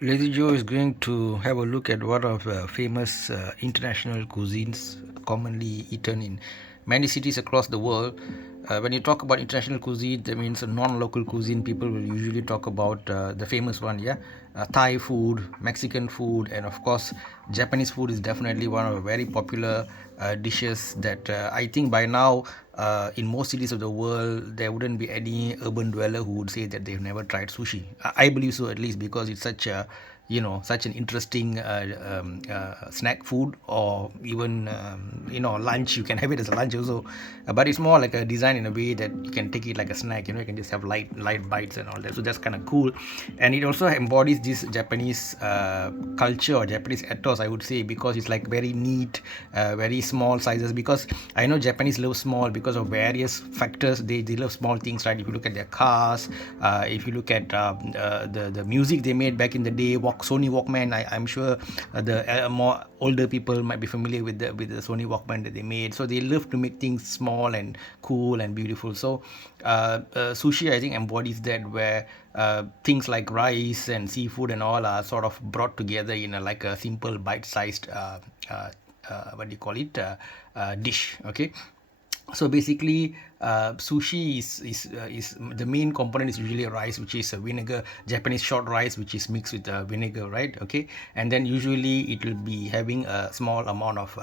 Lazy Joe is going to have a look at one of famous international cuisines commonly eaten in many cities across the world. When you talk about international cuisine, that means a non-local cuisine. People will usually talk about the famous one, yeah, Thai food, Mexican food, and of course, Japanese food is definitely one of the very popular dishes that I think by now in most cities of the world there wouldn't be any urban dweller who would say that they've never tried sushi. I believe so, at least because it's such a such an interesting snack food, or even lunch. You can have it as a lunch also, but it's more like a design in a way that you can take it like a snack. You can just have light bites and all that, so that's kind of cool. And it also embodies this Japanese culture or Japanese ethos, I would say, because it's like very neat, very small sizes. Because I know Japanese love small because of various factors. They love small things, right? If you look at their cars, if you look at the music they made back in the day, Sony Walkman. I'm sure the more older people might be familiar with the Sony Walkman that they made. So they love to make things small and cool and beautiful. So sushi, I think, embodies that, where things like rice and seafood and all are sort of brought together in like a simple bite-sized what do you call it, dish. Okay, so basically sushi is the main component is usually rice, which is a vinegar, Japanese short rice, which is mixed with vinegar, right? Okay, and then usually it will be having a small amount of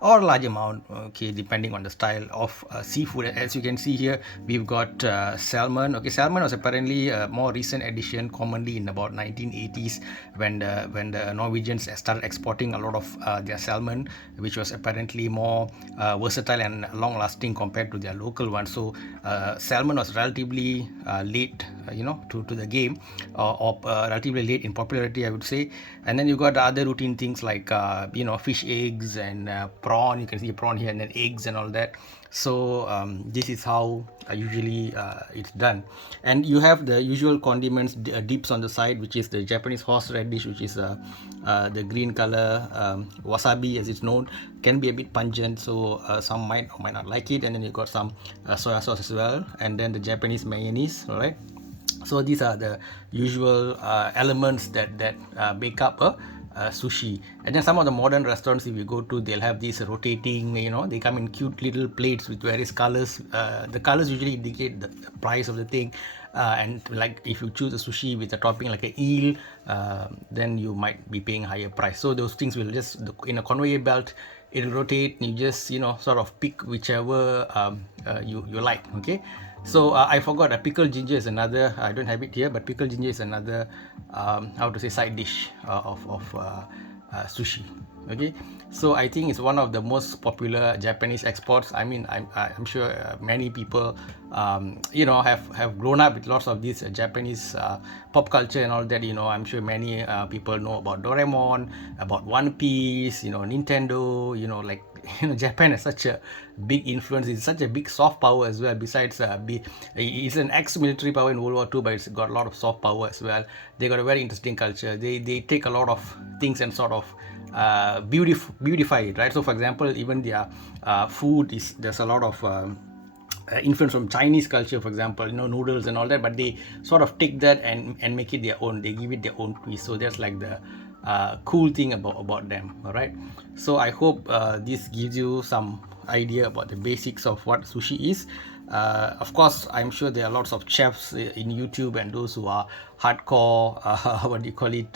or large amount, okay, depending on the style of seafood. As you can see here, we've got salmon. Okay, salmon was apparently a more recent addition, commonly in about 1980s, when the Norwegians started exporting a lot of their salmon, which was apparently more versatile and long lasting compared to their local one. So salmon was relatively late, to the game, or relatively late in popularity, I would say. And then you got the other routine things like fish eggs and prawn. You can see prawn here, and then eggs and all that. So this is how usually it's done. And you have the usual condiments, dips on the side, which is the Japanese horseradish, which is the green color, wasabi as it's known, can be a bit pungent, so some might or might not like it. And then you got some soya sauce as well, and then the Japanese mayonnaise. All right, so these are the usual elements that make up a sushi. And then some of the modern restaurants, if you go to, they'll have these rotating, they come in cute little plates with various colors. The colors usually indicate the price of the thing. And like if you choose a sushi with a topping like a eel, then you might be paying higher price. So those things will just, in a conveyor belt, it'll rotate. You just sort of pick whichever you like. Okay, so I forgot, a pickled ginger is another. I don't have it here, but pickled ginger is another how to say, side dish of sushi. Okay, so I think it's one of the most popular Japanese exports. I mean, I'm sure many people have grown up with lots of this Japanese pop culture and all that. I'm sure many people know about Doraemon, about One Piece, Nintendo, like Japan has such a big influence. It's such a big soft power as well. Besides, it's an ex-military power in World War II, but it's got a lot of soft power as well. They got a very interesting culture. They take a lot of things and sort of beautify it, right? So, for example, even their food is, there's a lot of influence from Chinese culture, for example, noodles and all that, but they sort of take that and make it their own. They give it their own twist. So that's like the cool thing about them. All right, so I hope this gives you some idea about the basics of what sushi is. Of course, I'm sure there are lots of chefs in YouTube, and those who are hardcore what do you call it,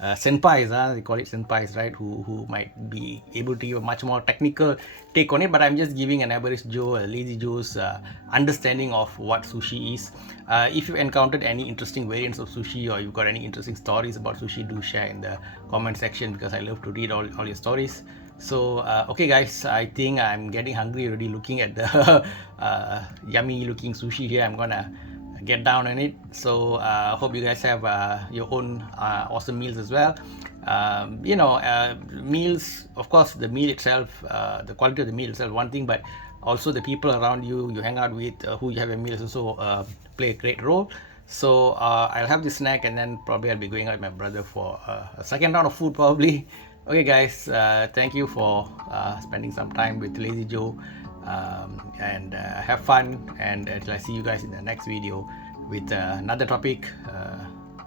senpais, they call it senpais, right, who might be able to give a much more technical take on it. But I'm just giving an average Joe, a lazy Joe's understanding of what sushi is. If you encountered any interesting variants of sushi, or you've got any interesting stories about sushi, do share in the comment section, because I love to read all your stories. So okay guys, I think I'm getting hungry already looking at the yummy looking sushi here. I'm gonna get down on it. So hope you guys have your own awesome meals as well. Meals, of course, the meal itself, the quality of the meal itself, one thing, but also the people around you hang out with, who you have your meals, also play a great role. So I'll have this snack, and then probably I'll be going out with my brother for a second round of food probably. Okay guys, thank you for spending some time with Lazy Joe, and have fun, and I see you guys in the next video with another topic.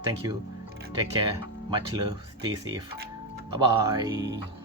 Thank you, take care, Much love. Stay safe. Bye bye.